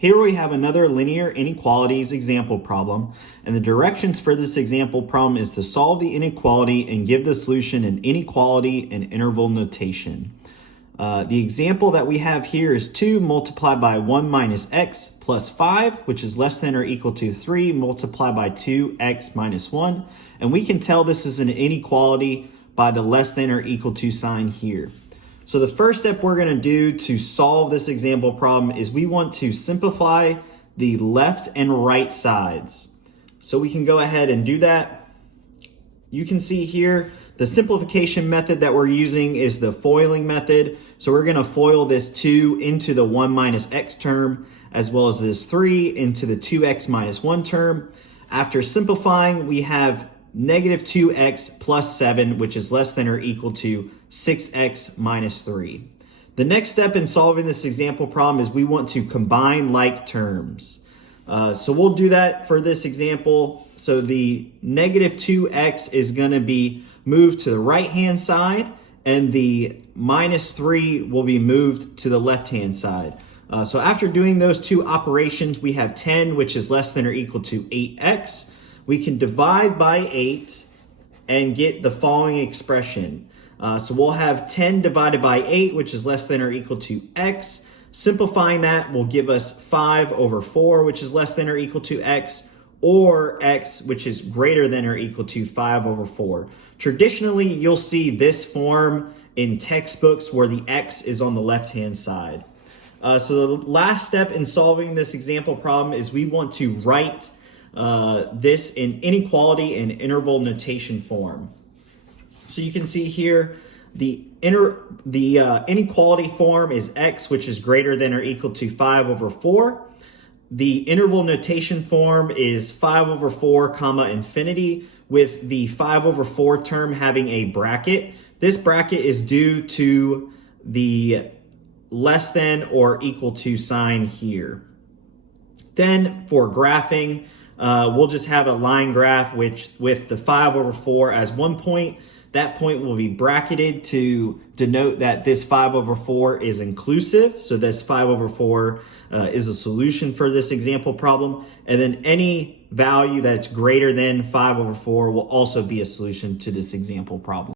Here we have another linear inequalities example problem, and the directions for this example problem is to solve the inequality and give the solution in inequality and interval notation. The example that we have here is 2 multiplied by 1 minus x plus 5, which is less than or equal to 3 multiplied by 2x minus 1. And we can tell this is an inequality by the less than or equal to sign here. So the first step we're going to do to solve this example problem is we want to simplify the left and right sides. So we can go ahead and do that. You can see here the simplification method that we're using is the foiling method. So we're going to FOIL this 2 into the 1 minus x term, as well as this 3 into the 2x minus 1 term. After simplifying, we have negative 2x plus 7, which is less than or equal to 6x minus 3. The next step in solving this example problem is we want to combine like terms. So we'll do that for this example. So the negative 2x is going to be moved to the right-hand side, and the minus 3 will be moved to the left-hand side. So after doing those two operations, we have 10, which is less than or equal to 8x. We can divide by 8 and get the following expression. So we'll have 10 divided by 8, which is less than or equal to x. Simplifying that will give us 5 over 4, which is less than or equal to x, or x, which is greater than or equal to 5 over 4. Traditionally, you'll see this form in textbooks where the x is on the left-hand side. So the last step in solving this example problem is we want to write this in inequality and interval notation form. So you can see here the inequality form is x, which is greater than or equal to 5 over 4. The interval notation form is 5 over 4 comma infinity, with the 5 over 4 term having a bracket. This bracket is due to the less than or equal to sign here. Then for graphing, we'll just have a line graph which with the 5 over 4 as 1 point. That point will be bracketed to denote that this 5 over 4 is inclusive. So this 5 over 4 is a solution for this example problem. And then any value that's greater than 5 over 4 will also be a solution to this example problem.